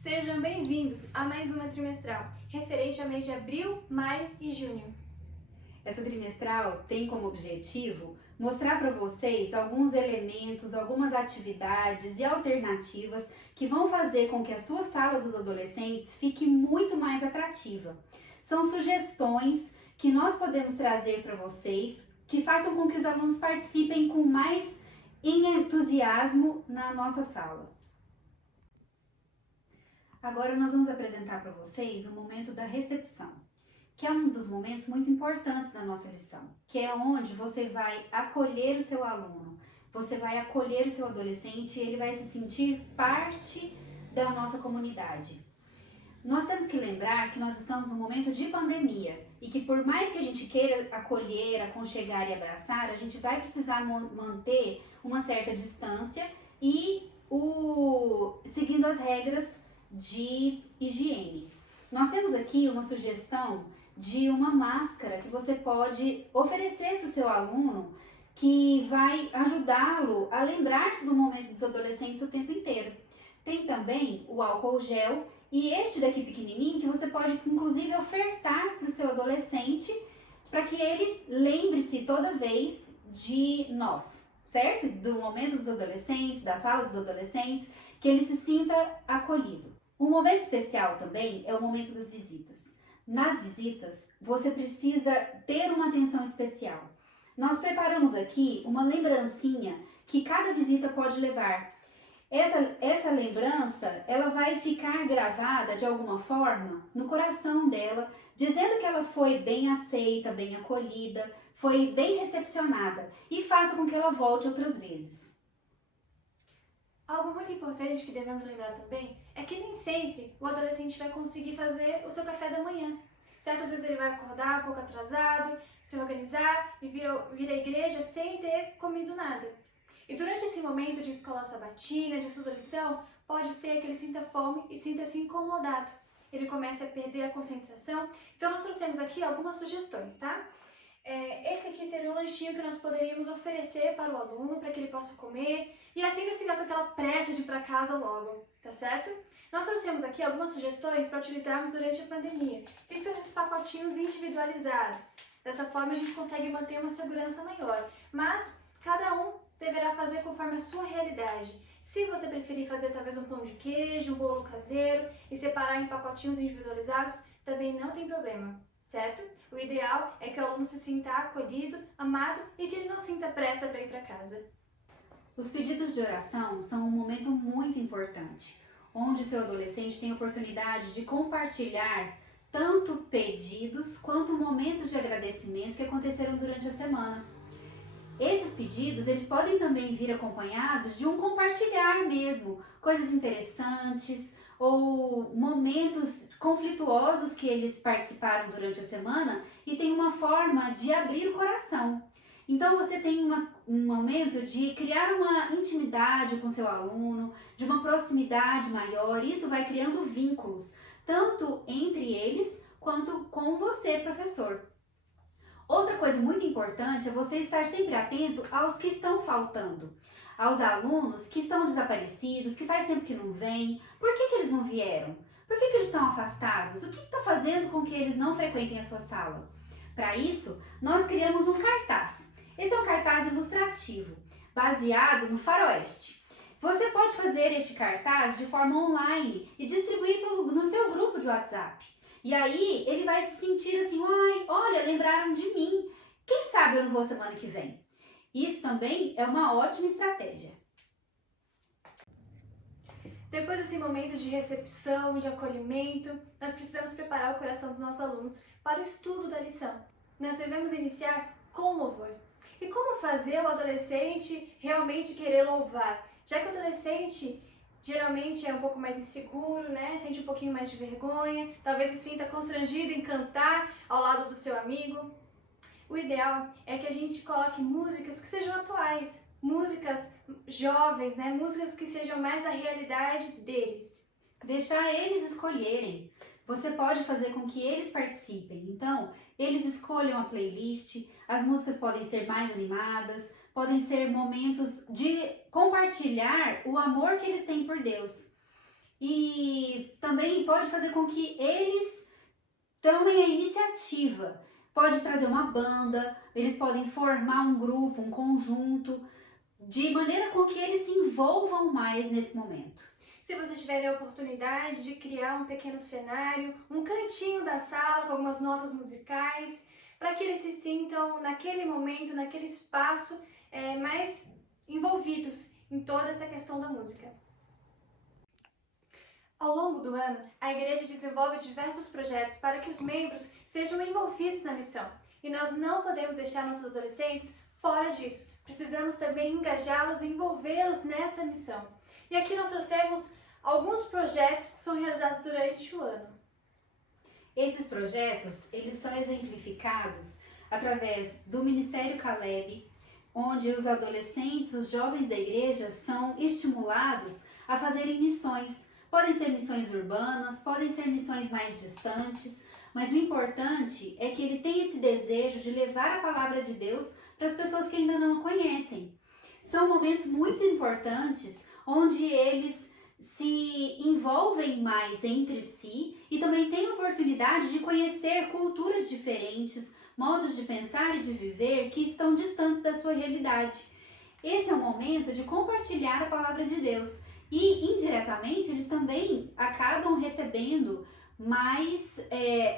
Sejam bem-vindos a mais uma trimestral, referente ao mês de abril, maio e junho. Essa trimestral tem como objetivo mostrar para vocês alguns elementos, algumas atividades e alternativas que vão fazer com que a sua sala dos adolescentes fique muito mais atrativa. São sugestões que nós podemos trazer para vocês que façam com que os alunos participem com mais entusiasmo na nossa sala. Agora nós vamos apresentar para vocês o momento da recepção, que é um dos momentos muito importantes da nossa lição, que é onde você vai acolher o seu aluno, você vai acolher o seu adolescente e ele vai se sentir parte da nossa comunidade. Nós temos que lembrar que nós estamos num momento de pandemia e que por mais que a gente queira acolher, aconchegar e abraçar, a gente vai precisar manter uma certa distância e seguindo as regras de higiene. Nós temos aqui uma sugestão de uma máscara que você pode oferecer para o seu aluno que vai ajudá-lo a lembrar-se do momento dos adolescentes o tempo inteiro. Tem também o álcool gel e este daqui pequenininho que você pode inclusive ofertar para o seu adolescente para que ele lembre-se toda vez de nós, certo? Do momento dos adolescentes, da sala dos adolescentes, que ele se sinta acolhido. Um momento especial também é o momento das visitas. Nas visitas, você precisa ter uma atenção especial. Nós preparamos aqui uma lembrancinha que cada visita pode levar. Essa lembrança, ela vai ficar gravada de alguma forma no coração dela, dizendo que ela foi bem aceita, bem acolhida, foi bem recepcionada e faça com que ela volte outras vezes. Algo muito importante que devemos lembrar também é que nem sempre o adolescente vai conseguir fazer o seu café da manhã. Certas vezes ele vai acordar um pouco atrasado, se organizar e vir à igreja sem ter comido nada. E durante esse momento de escola sabatina, de sua lição, pode ser que ele sinta fome e sinta-se incomodado. Ele comece a perder a concentração. Então nós trouxemos aqui algumas sugestões, tá? Esse aqui seria um lanchinho que nós poderíamos oferecer para o aluno, para que ele possa comer e assim não ficar com aquela pressa de ir para casa logo, tá certo? Nós trouxemos aqui algumas sugestões para utilizarmos durante a pandemia, que são os pacotinhos individualizados. Dessa forma a gente consegue manter uma segurança maior, mas cada um deverá fazer conforme a sua realidade. Se você preferir fazer talvez um pão de queijo, um bolo caseiro e separar em pacotinhos individualizados, também não tem problema, certo? O ideal é que o aluno se sinta acolhido, amado e que ele não sinta pressa para ir para casa. Os pedidos de oração são um momento muito importante, onde o seu adolescente tem a oportunidade de compartilhar tanto pedidos quanto momentos de agradecimento que aconteceram durante a semana. Esses pedidos, eles podem também vir acompanhados de um compartilhar mesmo, coisas interessantes ou momentos conflituosos que eles participaram durante a semana e tem uma forma de abrir o coração. Então você tem um momento de criar uma intimidade com seu aluno, de uma proximidade maior, e isso vai criando vínculos, tanto entre eles quanto com você, professor. Outra coisa muito importante é você estar sempre atento aos que estão faltando, aos alunos que estão desaparecidos, que faz tempo que não vêm. Por que eles não vieram? Por que eles estão afastados? O que está fazendo com que eles não frequentem a sua sala? Para isso, nós criamos um cartaz. Esse é um cartaz ilustrativo, baseado no faroeste. Você pode fazer este cartaz de forma online e distribuir no seu grupo de WhatsApp. E aí ele vai se sentir assim, ai, olha, lembraram de mim. Quem sabe eu não vou semana que vem? Isso também é uma ótima estratégia. Depois desse momento de recepção, de acolhimento, nós precisamos preparar o coração dos nossos alunos para o estudo da lição. Nós devemos iniciar com louvor. E como fazer o adolescente realmente querer louvar? Já que o adolescente geralmente é um pouco mais inseguro, né? Sente um pouquinho mais de vergonha, talvez se sinta constrangido em cantar ao lado do seu amigo. O ideal é que a gente coloque músicas que sejam atuais, músicas jovens, né? Músicas que sejam mais a realidade deles. Deixar eles escolherem. Você pode fazer com que eles participem. Então, eles escolham a playlist, as músicas podem ser mais animadas, podem ser momentos de compartilhar o amor que eles têm por Deus. e também pode fazer com que eles tomem a iniciativa. Pode trazer uma banda, eles podem formar um grupo, um conjunto, de maneira com que eles se envolvam mais nesse momento. Se vocês tiverem a oportunidade de criar um pequeno cenário, um cantinho da sala com algumas notas musicais, para que eles se sintam naquele momento, naquele espaço, mais envolvidos em toda essa questão da música. Ao longo do ano, a igreja desenvolve diversos projetos para que os membros sejam envolvidos na missão. E nós não podemos deixar nossos adolescentes fora disso. Precisamos também engajá-los e envolvê-los nessa missão. E aqui nós trouxemos alguns projetos que são realizados durante o ano. Esses projetos, eles são exemplificados através do Ministério Caleb, onde os adolescentes, os jovens da igreja são estimulados a fazerem missões. Podem ser missões urbanas, podem ser missões mais distantes, mas o importante é que ele tem esse desejo de levar a palavra de Deus para as pessoas que ainda não a conhecem. São momentos muito importantes onde eles se envolvem mais entre si e também têm a oportunidade de conhecer culturas diferentes, modos de pensar e de viver que estão distantes da sua realidade. Esse é o momento de compartilhar a palavra de Deus. E indiretamente eles também acabam recebendo mais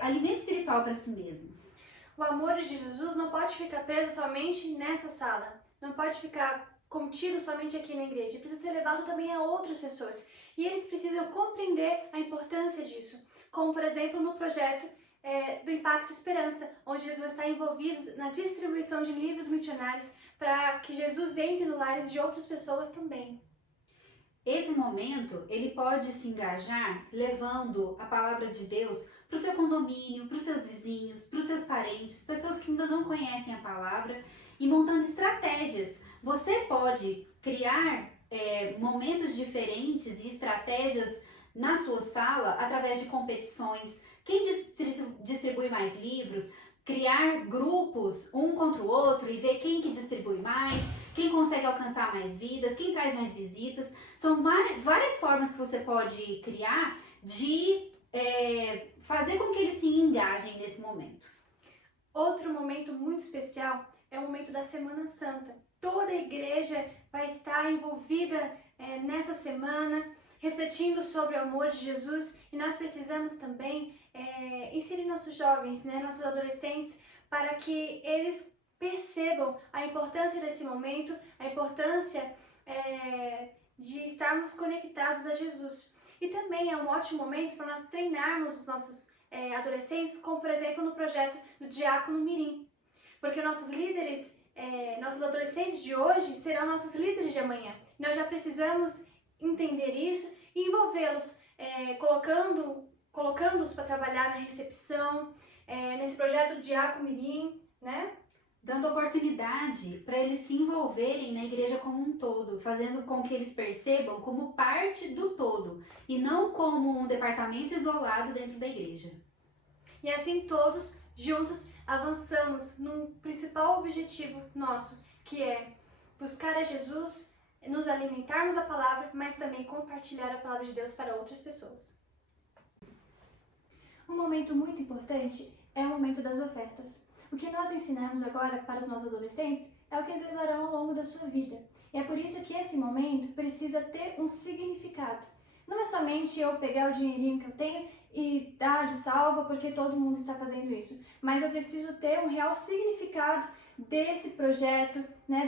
alimento espiritual para si mesmos. O amor de Jesus não pode ficar preso somente nessa sala, não pode ficar contido somente aqui na igreja, precisa ser levado também a outras pessoas. E eles precisam compreender a importância disso, como por exemplo no projeto do Impacto Esperança, onde eles vão estar envolvidos na distribuição de livros missionários para que Jesus entre no lares de outras pessoas também. Esse momento, ele pode se engajar levando a palavra de Deus para o seu condomínio, para os seus vizinhos, para os seus parentes, pessoas que ainda não conhecem a palavra e montando estratégias. Você pode criar momentos diferentes e estratégias na sua sala através de competições. Quem distribui mais livros, criar grupos um contra o outro e ver quem que distribui mais, quem consegue alcançar mais vidas, quem traz mais visitas. São várias formas que você pode criar de fazer com que eles se engajem nesse momento. Outro momento muito especial é o momento da Semana Santa. Toda a igreja vai estar envolvida nessa semana, refletindo sobre o amor de Jesus, e nós precisamos também inserir nossos jovens, nossos adolescentes, para que eles percebam a importância desse momento, a importância de estarmos conectados a Jesus. E também é um ótimo momento para nós treinarmos os nossos adolescentes, como por exemplo no projeto do Diácono Mirim, porque nossos líderes, nossos adolescentes de hoje serão nossos líderes de amanhã. Nós já precisamos entender isso e envolvê-los, colocando-os para trabalhar na recepção, nesse projeto do Diácono Mirim, Dando oportunidade para eles se envolverem na igreja como um todo, fazendo com que eles percebam como parte do todo e não como um departamento isolado dentro da igreja. E assim todos juntos avançamos no principal objetivo nosso, que é buscar a Jesus, nos alimentarmos da palavra, mas também compartilhar a palavra de Deus para outras pessoas. Um momento muito importante é o momento das ofertas. O que nós ensinamos agora para os nossos adolescentes é o que eles levarão ao longo da sua vida. E é por isso que esse momento precisa ter um significado. Não é somente eu pegar o dinheirinho que eu tenho e dar de salva porque todo mundo está fazendo isso. Mas eu preciso ter um real significado desse projeto,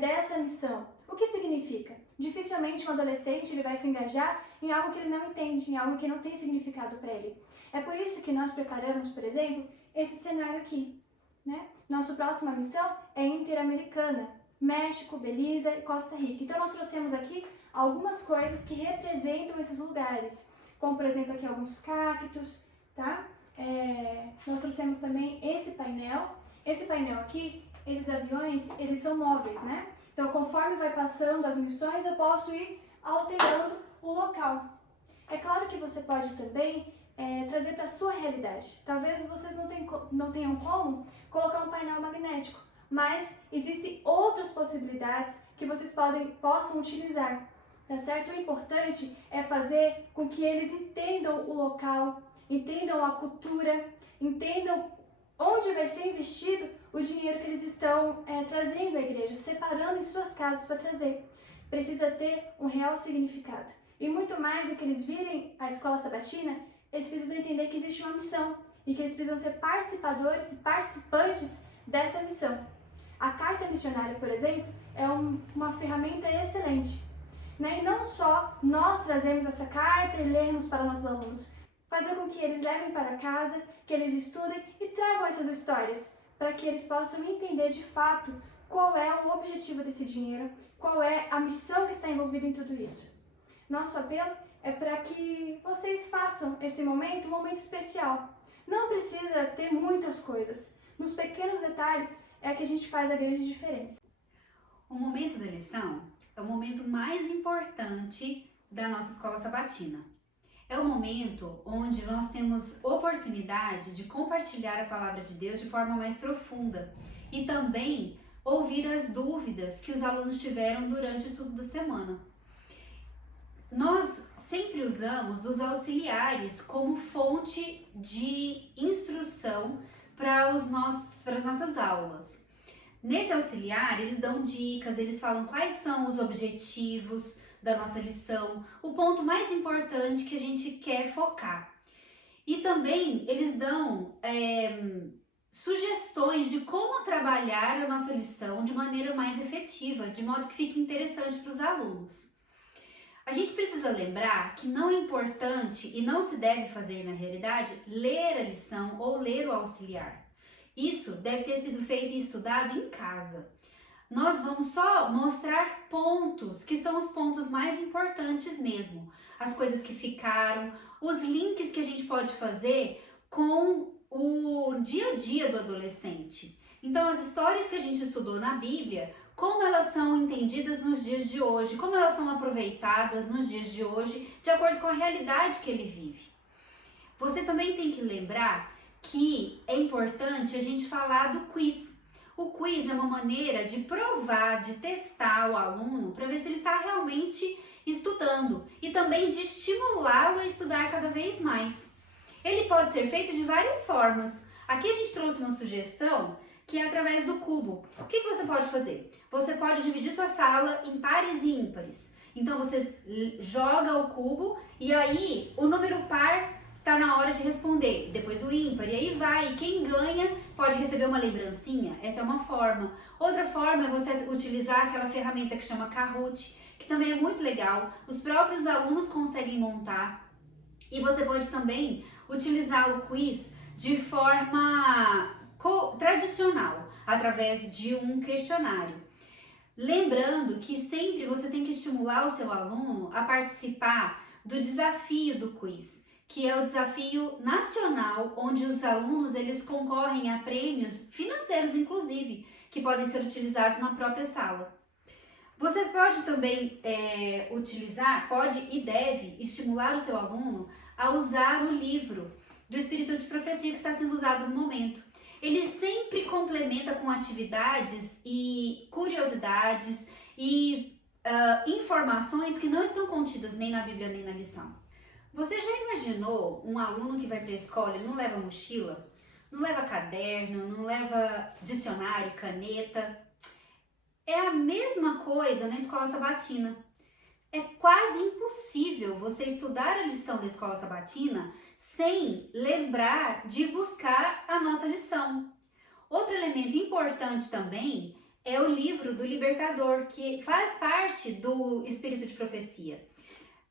dessa missão. O que significa? Dificilmente um adolescente ele vai se engajar em algo que ele não entende, em algo que não tem significado para ele. É por isso que nós preparamos, por exemplo, esse cenário aqui. Nossa próxima missão é interamericana, México, Belize e Costa Rica. Então nós trouxemos aqui algumas coisas que representam esses lugares, como por exemplo aqui alguns cactos, tá? Nós trouxemos também esse painel. Esse painel aqui, esses aviões, eles são móveis, Então conforme vai passando as missões, eu posso ir alterando o local. É claro que você pode também trazer para a sua realidade. Talvez vocês não tenham como colocar um painel magnético, mas existem outras possibilidades que vocês possam utilizar. tá certo? O importante é fazer com que eles entendam o local, entendam a cultura, entendam onde vai ser investido o dinheiro que eles estão trazendo à igreja, separando em suas casas para trazer. Precisa ter um real significado. E muito mais do que eles virem a escola sabatina, eles precisam entender que existe uma missão e que eles precisam ser participadores e participantes dessa missão. A carta missionária, por exemplo, é uma ferramenta excelente. E não só nós trazemos essa carta e lemos para nossos alunos, fazer com que eles levem para casa, que eles estudem e tragam essas histórias, para que eles possam entender de fato qual é o objetivo desse dinheiro, qual é a missão que está envolvida em tudo isso. Nosso apelo é para que vocês façam esse momento um momento especial. Não precisa ter muitas coisas. Nos pequenos detalhes é que a gente faz a grande diferença. O momento da lição é o momento mais importante da nossa escola sabatina. É o momento onde nós temos oportunidade de compartilhar a palavra de Deus de forma mais profunda e também ouvir as dúvidas que os alunos tiveram durante o estudo da semana. Nós sempre usamos os auxiliares como fonte de instrução para as nossas aulas. Nesse auxiliar, eles dão dicas, eles falam quais são os objetivos da nossa lição, o ponto mais importante que a gente quer focar. E também eles dão sugestões de como trabalhar a nossa lição de maneira mais efetiva, de modo que fique interessante para os alunos. A gente precisa lembrar que não é importante e não se deve fazer na realidade ler a lição ou ler o auxiliar. Isso deve ter sido feito e estudado em casa. Nós vamos só mostrar pontos, que são os pontos mais importantes mesmo. As coisas que ficaram, os links que a gente pode fazer com o dia a dia do adolescente. Então, as histórias que a gente estudou na Bíblia, como elas são entendidas nos dias de hoje, como elas são aproveitadas nos dias de hoje, de acordo com a realidade que ele vive. Você também tem que lembrar que é importante a gente falar do quiz. O quiz é uma maneira de provar, de testar o aluno para ver se ele está realmente estudando e também de estimulá-lo a estudar cada vez mais. Ele pode ser feito de várias formas. Aqui a gente trouxe uma sugestão que é através do cubo. O que você pode fazer? Você pode dividir sua sala em pares e ímpares. Então você joga o cubo e aí o número par está na hora de responder, depois o ímpar, e aí vai. Quem ganha pode receber uma lembrancinha, essa é uma forma. Outra forma é você utilizar aquela ferramenta que chama Kahoot, que também é muito legal, os próprios alunos conseguem montar. E você pode também utilizar o quiz de forma tradicional, através de um questionário. Lembrando que sempre você tem que estimular o seu aluno a participar do desafio do quiz, que é o desafio nacional, onde os alunos eles concorrem a prêmios financeiros, inclusive, que podem ser utilizados na própria sala. Você pode também pode e deve estimular o seu aluno a usar o livro do Espírito de Profecia que está sendo usado no momento. Ele sempre complementa com atividades e curiosidades e informações que não estão contidas nem na Bíblia nem na lição. Você já imaginou um aluno que vai para a escola e não leva mochila, não leva caderno, não leva dicionário, caneta? É a mesma coisa na escola sabatina. É quase impossível você estudar a lição da escola sabatina sem lembrar de buscar a nossa lição. Outro elemento importante também é o livro do Libertador, que faz parte do Espírito de Profecia.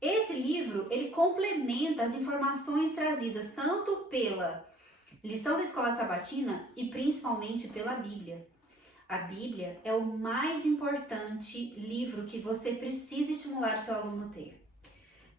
Esse livro, ele complementa as informações trazidas tanto pela lição da escola sabatina e principalmente pela Bíblia. A Bíblia é o mais importante livro que você precisa estimular o seu aluno a ter.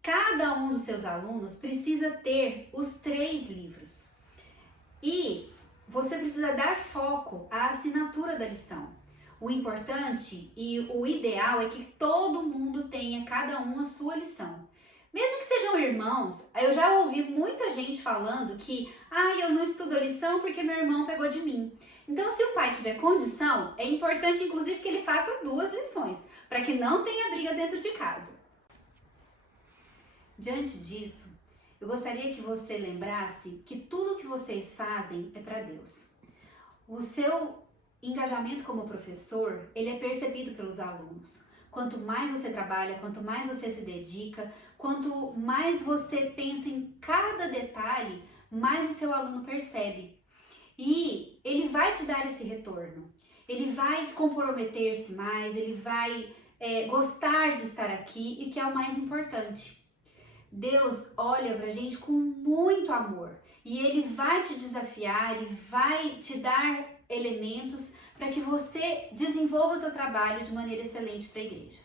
Cada um dos seus alunos precisa ter os 3 livros. E você precisa dar foco à assinatura da lição. O importante e o ideal é que todo mundo tenha cada um a sua lição. Mesmo que sejam irmãos, eu já ouvi muita gente falando que eu não estudo a lição porque meu irmão pegou de mim. Então, se o pai tiver condição, é importante inclusive que ele faça 2 lições, para que não tenha briga dentro de casa. Diante disso, eu gostaria que você lembrasse que tudo que vocês fazem é para Deus. O seu engajamento como professor, ele é percebido pelos alunos. Quanto mais você trabalha, quanto mais você se dedica, quanto mais você pensa em cada detalhe, mais o seu aluno percebe. E ele vai te dar esse retorno. Ele vai comprometer-se mais, ele vai gostar de estar aqui e que é o mais importante. Deus olha pra gente com muito amor e Ele vai te desafiar e vai te dar elementos para que você desenvolva o seu trabalho de maneira excelente para a igreja.